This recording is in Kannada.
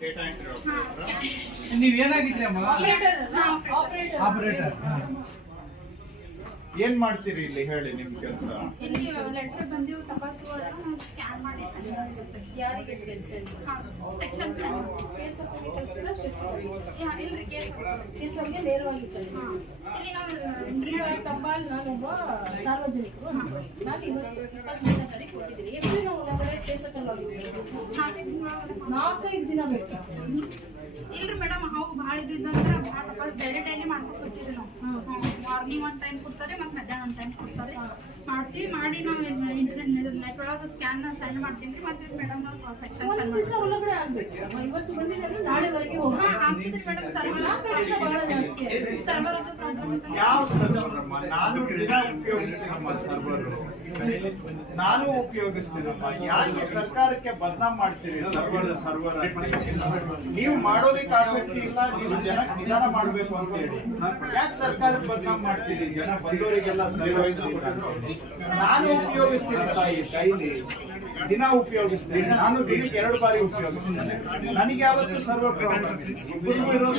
ಡೇಟಾ ಎಂಟ್ರಿ ಹಾ, ನೀವ್ ಏನಾಗಿದ್ರಿ ಅಮ್ಮ ಆಪರೇಟರ್ ಆಪರೇಟರ್ ಏನ್ ಮಾಡ್ತೀರಿ ಇಲ್ಲಿ? ಹೇಳಿ ನಿಮ್ ಕೆಲಸ. ಇಲ್ಲಿ ಲೆಟರ್ ಬಂದಿವು ತಪಾಸು ನಾವು ಸ್ಕ್ಯಾನ್ ಮಾಡಿ ಯಾರಿಗೆ ಸೆನ್ಸೆಂಟ್ ಸೆಕ್ಷನ್ ಕೇಸ್ ಹಾಕೋಬೇಕಂದ್ರೆ ಇಲ್ರಿ ಕೇಸ್ ಕೇಸ್ ಅವ್ರಿಗೆ ನೇರವಾಗಿ ಇಲ್ಲಿ ನಾವು ನಾನೊಬ್ಬ ಸಾರ್ವಜನಿಕರು. ನಾನು ಇವತ್ತು ಇಪ್ಪತ್ಮೂರನೇ ತಾರೀಕು ಕೊಟ್ಟಿದ್ದೀನಿ. ನಾಲ್ಕೈದು ದಿನ ಬೇಕಾ? ಇಲ್ರಿ ಮೇಡಮ್ ಅವು ಭಾಳ ಇದ್ದಿದ್ದಂದ್ರೆ ಭಾಳ ಬೇರೆ ಡೈಲಿ ಡೈಲಿ ಮಾಡ್ಕೊಂಡು ಕೊಡ್ತೀರಿ ನಾವು ಮಾರ್ನಿಂಗ್ ಒನ್ ಟೈಮ್ ಕೊಡ್ತಾರೆ ಮತ್ತೆ ಮಧ್ಯಾಹ್ನ ಒಂದ್ ಟೈಮ್ ಕೊಡ್ತಾರೆ. ಮಾಡ್ತೀವಿ ಮಾಡಿ ನಾವು ಇಂಟರ್ನೆಟ್ ನೆಟ್ ಒಳಗೆ ಸ್ಕ್ಯಾನ್ ಸೆಂಡ್ ಮಾಡ್ತೀನಿ. ರೀ ಮತ್ತೆ ಮೇಡಮ್ ನಾವು ಸೆಕ್ಷನ್ ಒಂದು ಸೆಂಡ್ ದಿವಸ ಒಳಗಡೆ ಆಗ್ಬೇಕು ಅಮ್ಮ, ಇವತ್ತು ಬಂದಿದ್ದಾರೆ ನಾಳೆವರೆಗೆ ಹೋಗಿ ಹಾ ಆಗ್ತಿದ್ರಿ ಮೇಡಮ್ ಸರ್ವರ್ ನಾಲ್ಕೈದು ದಿವಸ ಬಹಳ ಜಾಸ್ತಿ ಸರ್ವರ್ ಅದು ಪ್ರಾಬ್ಲಮ್ ಯಾವ ಸರ್ವರ್ ನಾನು ದಿನ ಉಪಯೋಗಿಸ್ತೀನಮ್ಮ ಸರ್ವರ್ ನಾನು ಉಪಯೋಗಿಸ್ತೀನಮ್ಮ. ಯಾಕೆ ಸರ್ಕಾರಕ್ಕೆ ಬದನಾಮ್ ಮಾಡ್ತೀರಿ ಸರ್ವರ್ ಸರ್ವರ್ ನೀವು ಮಾಡೋದಕ್ಕೆ ಆಸಕ್ತಿ ಇಲ್ಲ ನೀವು ಜನಕ್ಕೆ ನಿಧಾನ ಮಾಡಬೇಕು ಅಂತ ಹೇಳಿ ಯಾಕೆ ಸರ್ಕಾರಕ್ಕೆ ಬದನಾಮ್ ಮಾಡ್ತೀರಿ ಜನ ಬಂದವರಿಗೆಲ್ಲ ನಾನು ಉಪಯೋಗಿಸ್ತೀನಿ ತಾಯಿ ಶೈಲಿ ದಿನ ಉಪಯೋಗಿಸ್ತೀನಿ. ನಾನು ದಿನಕ್ಕೆ ಎರಡು ಬಾರಿ ಉಪಯೋಗಿಸ್ತೀನಿ. ನನಗೆ ಯಾವತ್ತು ಸರ್ವ ಇರೋ